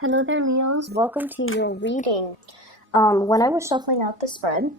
Hello there, Leos. Welcome to your reading. When I was shuffling out the spread,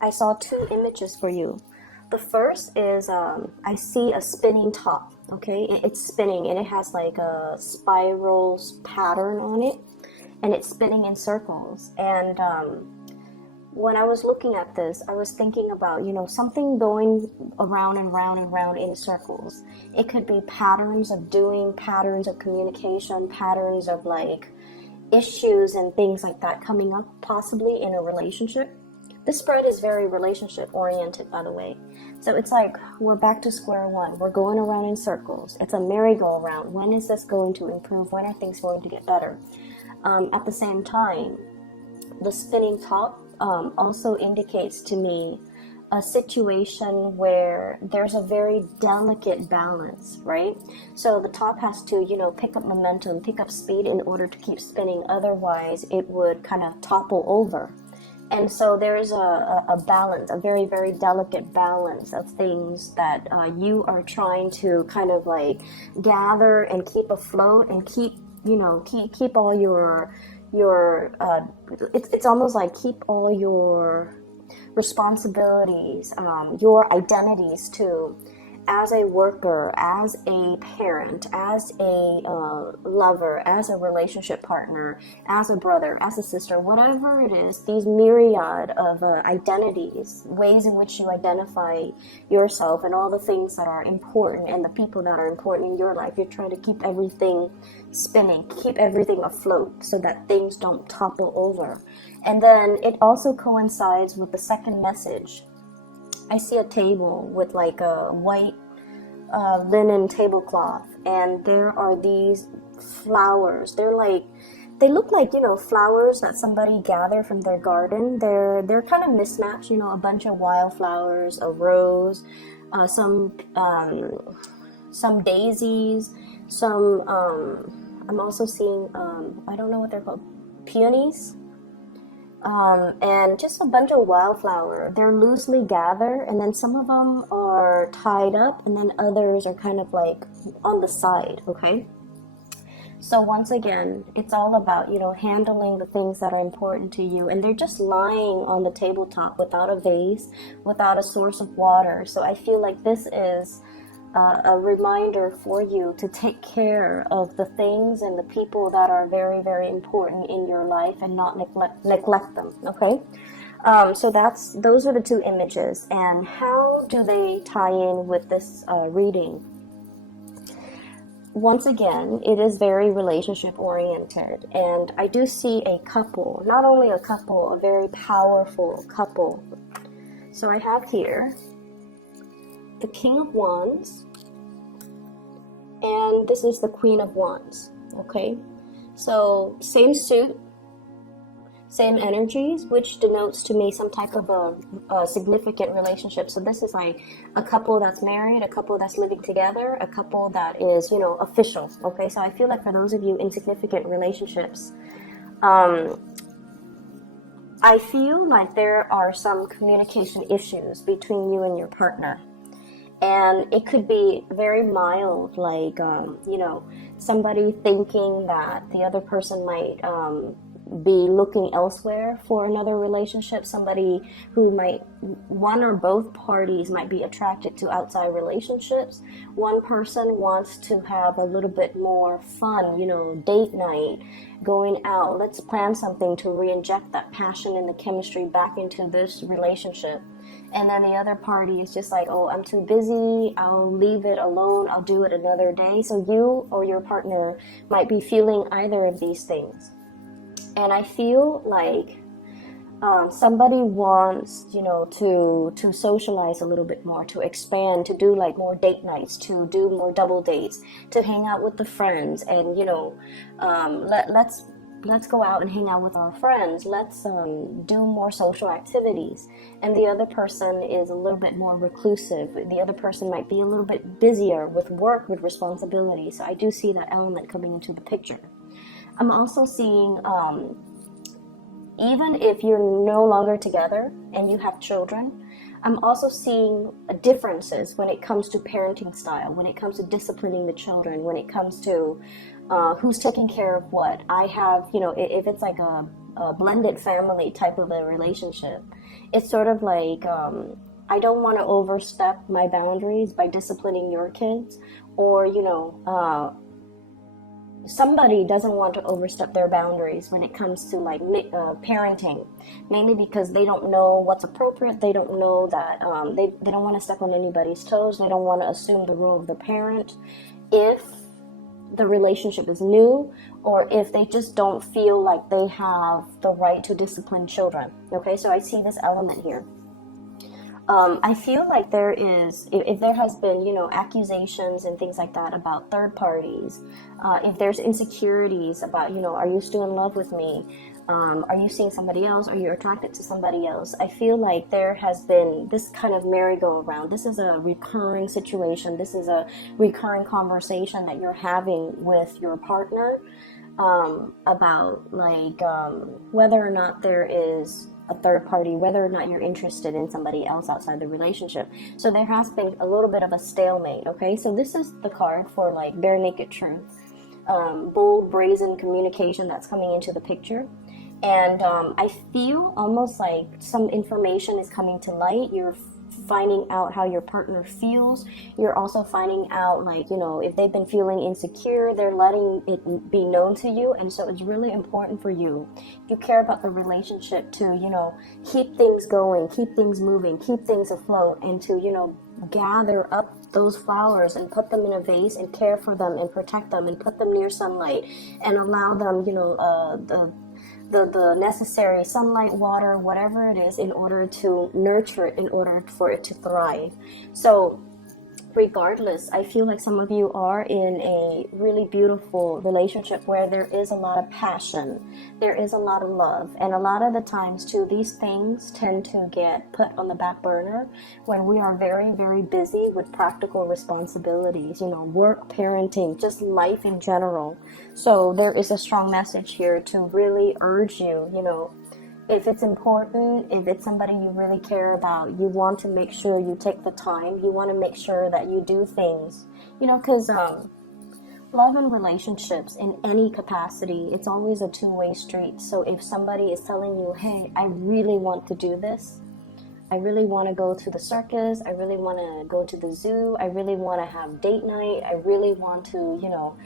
I saw two images for you. The first is I see a spinning top, okay? It's spinning and it has like a spiral pattern on it, and it's spinning in circles. And when I was looking at this, I was thinking about, something going around and round and round in circles. It could be patterns of doing, patterns of communication, patterns of like issues and things like that coming up possibly in a relationship. This spread is very relationship oriented, by the way. So it's like we're back to square one. We're going around in circles. It's a merry-go-round. When is this going to improve? When are things going to get better? At the same time, the spinning top also indicates to me a situation where there's a very delicate balance, right? So the top has to, pick up momentum, pick up speed in order to keep spinning. Otherwise, it would kind of topple over. And so there is a balance, a very, very delicate balance of things that you are trying to kind of like gather and keep afloat and keep all your it's almost like keep all your responsibilities, your identities too, as a worker, as a parent, as a lover, as a relationship partner, as a brother, as a sister, whatever it is, these myriad of identities, ways in which you identify yourself and all the things that are important and the people that are important in your life. You're trying to keep everything spinning, keep everything afloat so that things don't topple over. And then it also coincides with the second message. I see a table with like a white linen tablecloth, and there are these flowers. They look like, flowers that somebody gathered from their garden. They're kind of mismatched, a bunch of wildflowers, a rose, some daisies, some, I'm also seeing, I don't know what they're called, peonies. And just a bunch of wildflower. They're loosely gathered, and then some of them are tied up, and then others are kind of like on the side, okay? So once again, it's all about, handling the things that are important to you, and they're just lying on the tabletop without a vase, without a source of water. So I feel like this is a reminder for you to take care of the things and the people that are very, very important in your life and not neglect them, okay? So those are the two images. And how do they tie in with this reading? Once again, it is very relationship oriented, and I do see a couple, not only a couple, a very powerful couple. So I have here the King of Wands, and this is the Queen of Wands, okay? So same suit, same energies, which denotes to me some type of a significant relationship. So this is like a couple that's married, a couple that's living together, a couple that is, official, okay? So I feel like for those of you in significant relationships, I feel like there are some communication issues between you and your partner. And it could be very mild, like, somebody thinking that the other person might be looking elsewhere for another relationship. Somebody who one or both parties might be attracted to outside relationships. One person wants to have a little bit more fun, date night, going out. Let's plan something to re-inject that passion and the chemistry back into this relationship. And then the other party is just like, oh, I'm too busy, I'll leave it alone, I'll do it another day. So you or your partner might be feeling either of these things. And I feel like somebody wants, to socialize a little bit more, to expand, to do like more date nights, to do more double dates, to hang out with the friends, and let's go out and hang out with our friends. Let's do more social activities. And the other person is a little bit more reclusive. The other person might be a little bit busier with work, with responsibility. So I do see that element coming into the picture. I'm also seeing, even if you're no longer together and you have children, I'm also seeing differences when it comes to parenting style, when it comes to disciplining the children, when it comes to Who's taking care of what. I have, you know, if it's like a blended family type of a relationship, it's sort of like, I don't want to overstep my boundaries by disciplining your kids, or, you know, somebody doesn't want to overstep their boundaries when it comes to like parenting, mainly because they don't know what's appropriate. They don't know that they don't want to step on anybody's toes. They don't want to assume the role of the parent if the relationship is new, or if they just don't feel like they have the right to discipline children. Okay, so I see this element here. I feel like there is, if there has been, you know, accusations and things like that about third parties, if there's insecurities about, you know, are you still in love with me? Are you seeing somebody else? Are you attracted to somebody else? I feel like there has been this kind of merry-go-round. This is a recurring situation. This is a recurring conversation that you're having with your partner about like whether or not there is a third party, whether or not you're interested in somebody else outside the relationship. So there has been a little bit of a stalemate. Okay, so this is the card for like bare naked truth, bold brazen communication that's coming into the picture. And I feel almost like some information is coming to light. You're finding out how your partner feels. You're also finding out, like, you know, if they've been feeling insecure, they're letting it be known to you. And so it's really important for you, if you care about the relationship, to, you know, keep things going, keep things moving, keep things afloat, and to, you know, gather up those flowers and put them in a vase and care for them and protect them and put them near sunlight and allow them, you know, the necessary sunlight, water, whatever it is, in order to nurture it, in order for it to thrive. So regardless, I feel like some of you are in a really beautiful relationship where there is a lot of passion, there is a lot of love, and a lot of the times too, these things tend to get put on the back burner when we are very, very busy with practical responsibilities, you know, work, parenting, just life in general. So there is a strong message here to really urge you, you know, if it's important, if it's somebody you really care about, you want to make sure you take the time. You want to make sure that you do things, you know, because love and relationships in any capacity, it's always a two-way street. So if somebody is telling you, hey, I really want to do this, I really want to go to the circus, I really want to go to the zoo, I really want to have date night, I really want to, you know,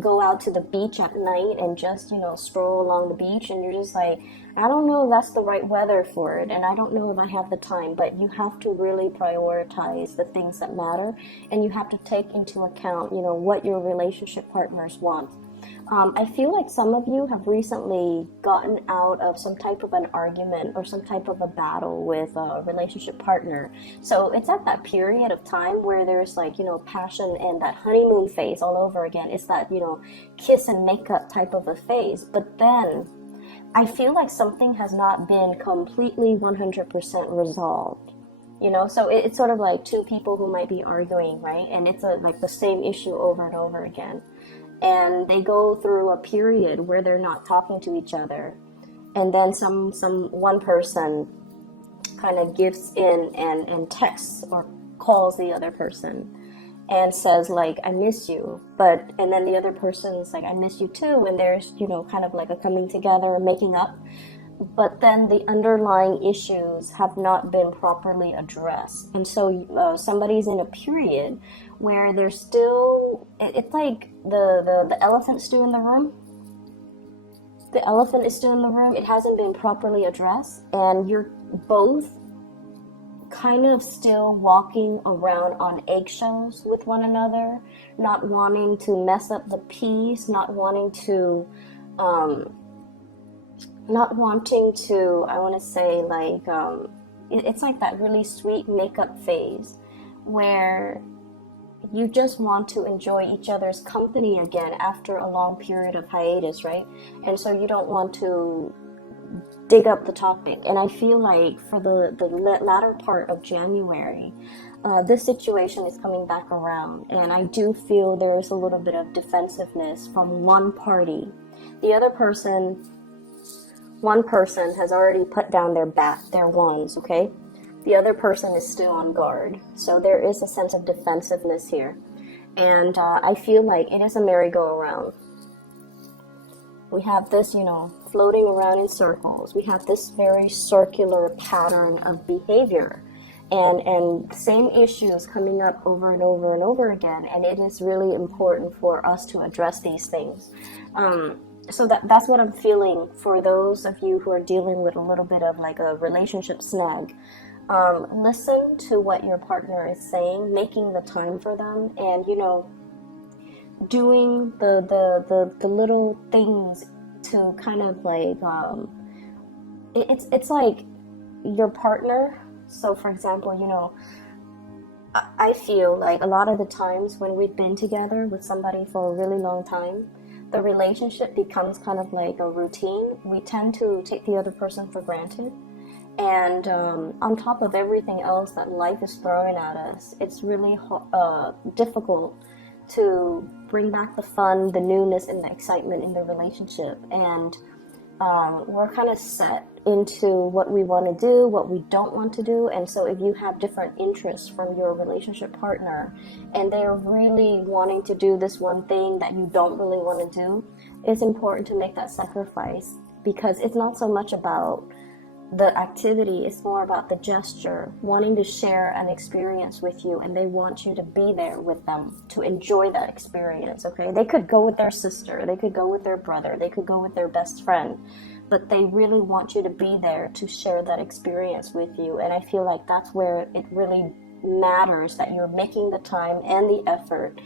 go out to the beach at night and just, you know, stroll along the beach, and you're just like, I don't know if that's the right weather for it, and I don't know if I have the time. But you have to really prioritize the things that matter, and you have to take into account, you know, what your relationship partners want. I feel like some of you have recently gotten out of some type of an argument or some type of a battle with a relationship partner. So it's at that period of time where there's like, you know, passion and that honeymoon phase all over again. It's that, you know, kiss and makeup type of a phase. But then I feel like something has not been completely 100% resolved. You know, so it's sort of like two people who might be arguing, right? And it's like the same issue over and over again. And they go through a period where they're not talking to each other, and then one person kind of gives in and texts or calls the other person and says like, I miss you, and then the other person's like, I miss you too, and there's, you know, kind of like a coming together, making up. But then the underlying issues have not been properly addressed. And so somebody's in a period where they're still, it's like the elephant's still in the room. The elephant is still in the room. It hasn't been properly addressed. And you're both kind of still walking around on eggshells with one another, not wanting to mess up the peace, not wanting to, I want to say, like, it's like that really sweet makeup phase where you just want to enjoy each other's company again after a long period of hiatus, right? And so you don't want to dig up the topic. And I feel like for the latter part of January, this situation is coming back around. And I do feel there is a little bit of defensiveness from one party. The other person, one person has already put down their wands, okay? The other person is still on guard. So there is a sense of defensiveness here. And I feel like it is a merry-go-round. We have this, floating around in circles. We have this very circular pattern of behavior. And same issues coming up over and over and over again. And it is really important for us to address these things. So that's what I'm feeling for those of you who are dealing with a little bit of like a relationship snag. Listen to what your partner is saying, making the time for them, and doing the little things to kind of like it's like your partner. So for example, I feel like a lot of the times when we've been together with somebody for a really long time, the relationship becomes kind of like a routine. We tend to take the other person for granted. And on top of everything else that life is throwing at us, it's really difficult to bring back the fun, the newness, and the excitement in the relationship. And we're kind of set into what we want to do, what we don't want to do. And so if you have different interests from your relationship partner and they're really wanting to do this one thing that you don't really want to do, it's important to make that sacrifice, because it's not so much about the activity, it's more about the gesture, wanting to share an experience with you, and they want you to be there with them to enjoy that experience. Okay, they could go with their sister, they could go with their brother, they could go with their best friend, but they really want you to be there to share that experience with you. And I feel like that's where it really matters, that you're making the time and the effort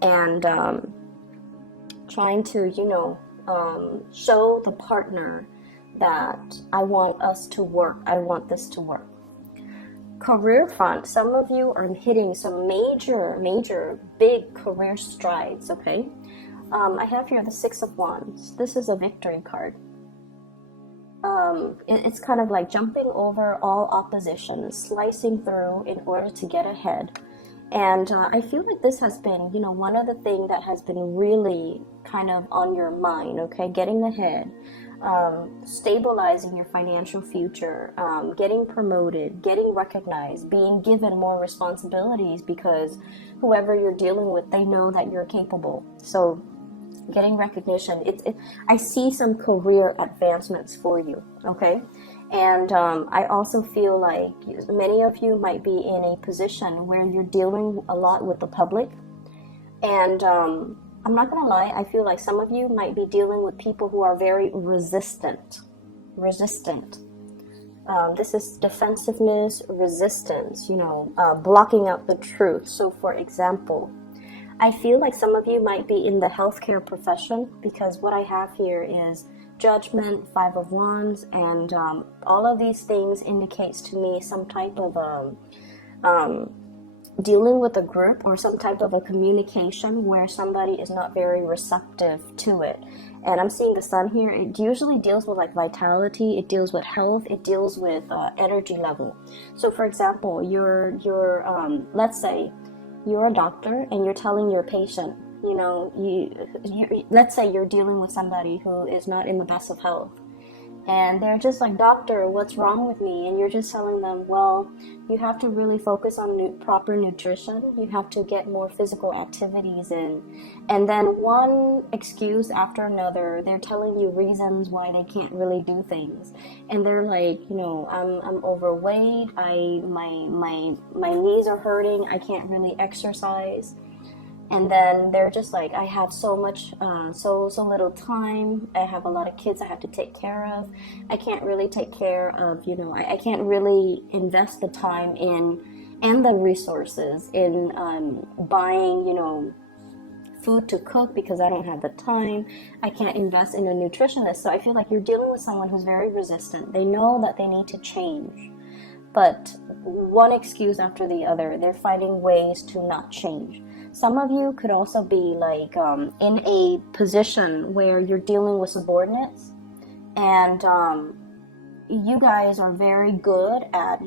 and trying to show the partner that I want us to work. I want this to work. Career front, some of you are hitting some major, big career strides, okay? I have here the Six of Wands. This is a victory card. It's kind of like jumping over all opposition, slicing through in order to get ahead. And I feel like this has been, one of the things that has been really kind of on your mind, okay? Getting ahead. Stabilizing your financial future, getting promoted, getting recognized, being given more responsibilities, because whoever you're dealing with, they know that you're capable. So getting recognition. I see some career advancements for you, okay? And I also feel like many of you might be in a position where you're dealing a lot with the public. And I'm not gonna lie, I feel like some of you might be dealing with people who are very resistant. This is defensiveness, resistance, blocking out the truth. So for example, I feel like some of you might be in the healthcare profession, because what I have here is Judgment, Five of Wands, and all of these things indicates to me some type of dealing with a group or some type of a communication where somebody is not very receptive to it. And I'm seeing the Sun here. It usually deals with like vitality, it deals with health, it deals with energy level. So for example, let's say you're a doctor and you're telling your patient, let's say you're dealing with somebody who is not in the best of health. And they're just like, doctor, what's wrong with me? And you're just telling them, well, you have to really focus on proper nutrition. You have to get more physical activities in. And then one excuse after another, they're telling you reasons why they can't really do things. And they're like, I'm overweight. My knees are hurting. I can't really exercise. And then they're just like, I have so little time. I have a lot of kids I have to take care of. I can't really take care of, I can't really invest the time in and the resources in buying, food to cook because I don't have the time. I can't invest in a nutritionist. So I feel like you're dealing with someone who's very resistant. They know that they need to change, but one excuse after the other, they're finding ways to not change. Some of you could also be like in a position where you're dealing with subordinates, and you guys are very good at,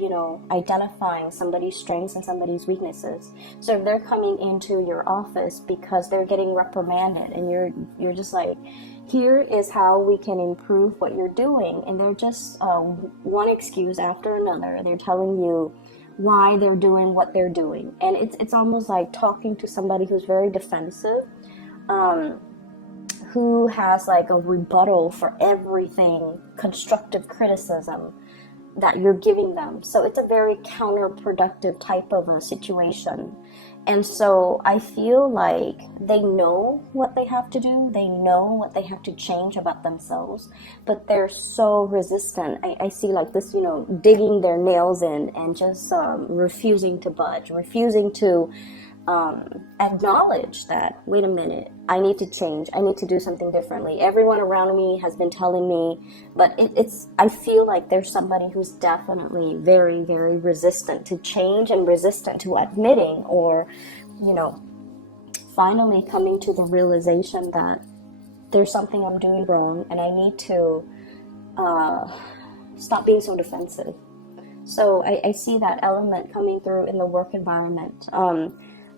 identifying somebody's strengths and somebody's weaknesses. So if they're coming into your office because they're getting reprimanded and you're just like, here is how we can improve what you're doing, and they're just one excuse after another. They're telling you why they're doing what they're doing. And it's almost like talking to somebody who's very defensive, who has like a rebuttal for everything, constructive criticism that you're giving them. So it's a very counterproductive type of a situation. And so I feel like they know what they have to do. They know what they have to change about themselves, but they're so resistant. I see like this, digging their nails in and just refusing to budge, refusing to acknowledge that, wait a minute, I need to change. I need to do something differently. Everyone around me has been telling me, but I feel like there's somebody who's definitely very, very resistant to change and resistant to admitting or, finally coming to the realization that there's something I'm doing wrong and I need to stop being so defensive. So I see that element coming through in the work environment.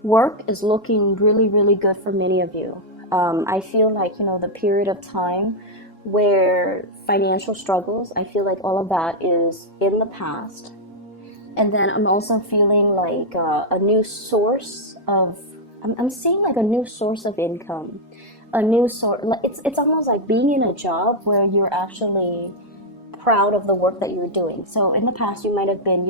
Work is looking really, really good for many of you. I feel like, the period of time where financial struggles, I feel like all of that is in the past. And then I'm also feeling like a new source of, I'm seeing like a new source of income. A new source, it's almost like being in a job where you're actually proud of the work that you're doing. So in the past, you might have been,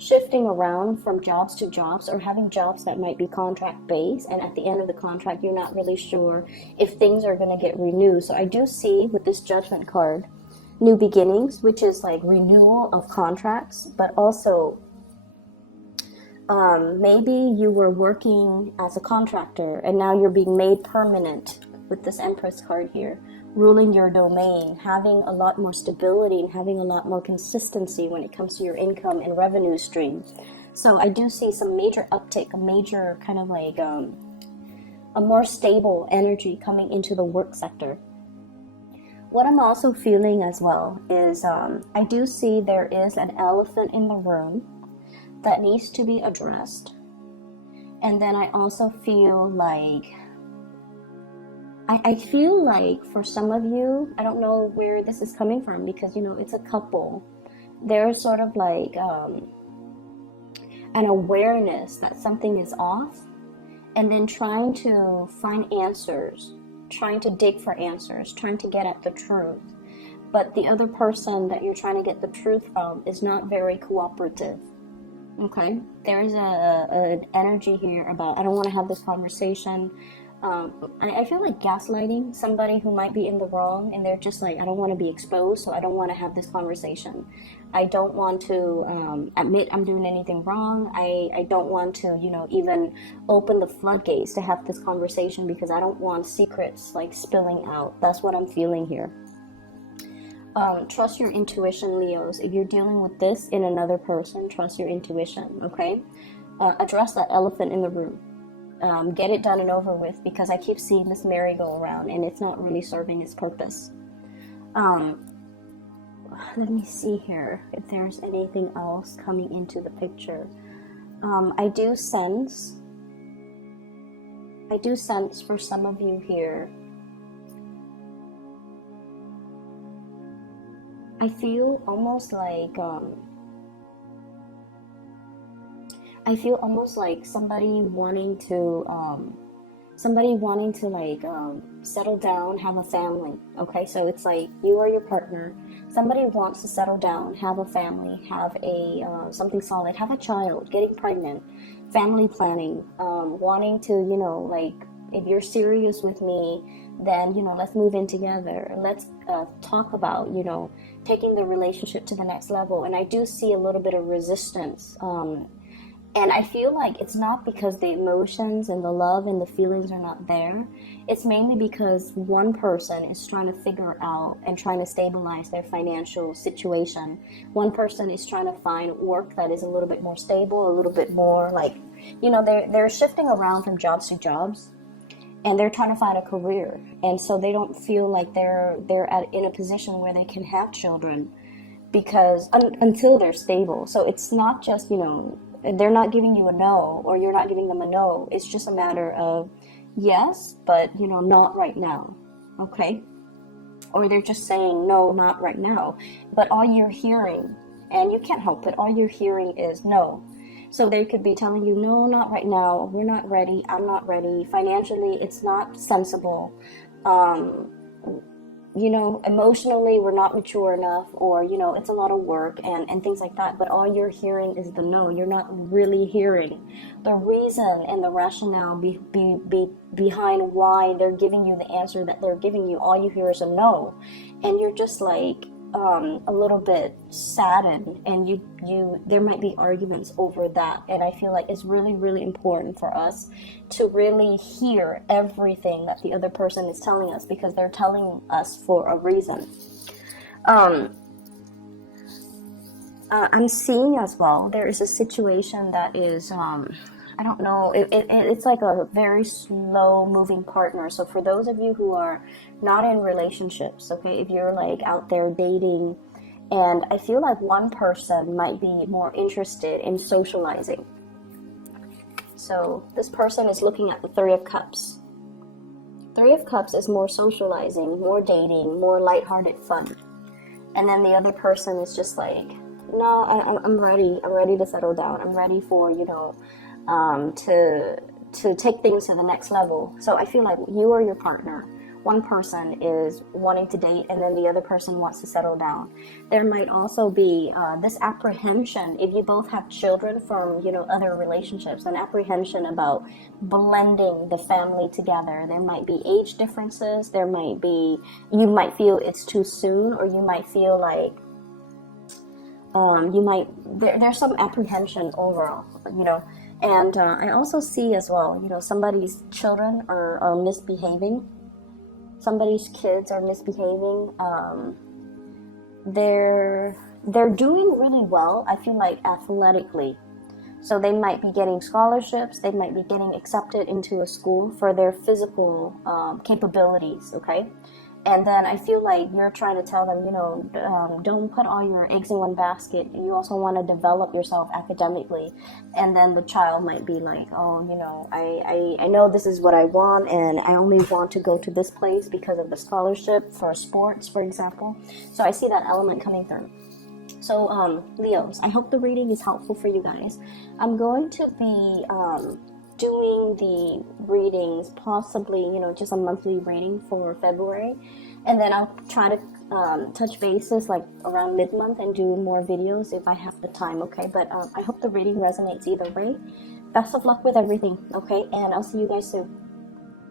shifting around from jobs to jobs or having jobs that might be contract based, and at the end of the contract you're not really sure if things are going to get renewed. So I do see with this Judgment card new beginnings, which is like renewal of contracts, but also maybe you were working as a contractor and now you're being made permanent with this Empress card here, ruling your domain, having a lot more stability and having a lot more consistency when it comes to your income and revenue stream. So I do see some major uptick, a major kind of like a more stable energy coming into the work sector. What I'm also feeling as well is I do see there is an elephant in the room that needs to be addressed. And then I also feel like I feel like for some of you, I don't know where this is coming from because, it's a couple. There's sort of like an awareness that something is off, and then trying to find answers, trying to dig for answers, trying to get at the truth. But the other person that you're trying to get the truth from is not very cooperative. Okay? There's an energy here about, I don't want to have this conversation. I feel like gaslighting somebody who might be in the wrong, and they're just like, I don't want to be exposed, so I don't want to have this conversation. I don't want to admit I'm doing anything wrong. I don't want to, even open the floodgates to have this conversation because I don't want secrets like spilling out. That's what I'm feeling here. Trust your intuition, Leos. If you're dealing with this in another person, trust your intuition, okay? Address that elephant in the room. Get it done and over with, because I keep seeing this merry-go-round and it's not really serving its purpose. Let me see here if there's anything else coming into the picture. I do sense for some of you here, I feel almost like somebody wanting to like settle down, have a family. Okay, so it's like you or your partner, somebody wants to settle down, have a family, have a something solid, have a child, getting pregnant, family planning, wanting to, like, if you're serious with me, then, let's move in together. Let's talk about, taking the relationship to the next level. And I do see a little bit of resistance. And I feel like it's not because the emotions and the love and the feelings are not there. It's mainly because one person is trying to figure out and trying to stabilize their financial situation. One person is trying to find work that is a little bit more stable, a little bit more like, they're shifting around from jobs to jobs. And they're trying to find a career, and so they don't feel like they're in a position where they can have children, because until they're stable. So it's not just, they're not giving you a no, or you're not giving them a no. It's just a matter of yes, but not right now, okay? Or they're just saying no, not right now. But all you're hearing and you can't help it. All you're hearing is no. So they could be telling you, no, not right now, we're not ready, I'm not ready, financially it's not sensible, you know, emotionally we're not mature enough, or, you know, it's a lot of work, and things like that. But all you're hearing is the no. You're not really hearing the reason and the rationale behind why they're giving you the answer that they're giving you. All you hear is a no, and you're just like a little bit saddened, and you there might be arguments over that. And I feel like it's really, really important for us to really hear everything that the other person is telling us, because they're telling us for a reason. I'm seeing as well, there is a situation that is I don't know, it's like a very slow moving partner. So for those of you who are not in relationships, okay, if you're like out there dating, and I feel like one person might be more interested in socializing. So this person is looking at the Three of Cups. Three of Cups is more socializing, more dating, more lighthearted fun. And then the other person is just like, no, I'm ready. I'm ready to settle down. I'm ready for, you know, to take things to the next level. So I feel like you or your partner, one person is wanting to date, and then the other person wants to settle down. There might also be this apprehension, if you both have children from, you know, other relationships, an apprehension about blending the family together. There might be age differences. There might be, you might feel it's too soon, or you might feel like there's some apprehension overall, you know. And I also see as well, you know, somebody's children are misbehaving. Somebody's kids are misbehaving. They're doing really well, I feel like, athletically. So they might be getting scholarships. They might be getting accepted into a school for their physical capabilities, okay? And then I feel like you're trying to tell them, you know, don't put all your eggs in one basket. You also want to develop yourself academically. And then the child might be like, oh, you know, I know this is what I want, and I only want to go to this place because of the scholarship for sports, for example. So I see that element coming through. So, Leos, I hope the reading is helpful for you guys. I'm going to be doing the readings, possibly, you know, just a monthly reading for February, and then I'll try to touch bases like around mid-month and do more videos if I have the time, okay? But I hope the reading resonates either way. Best of luck with everything, okay? And I'll see you guys soon.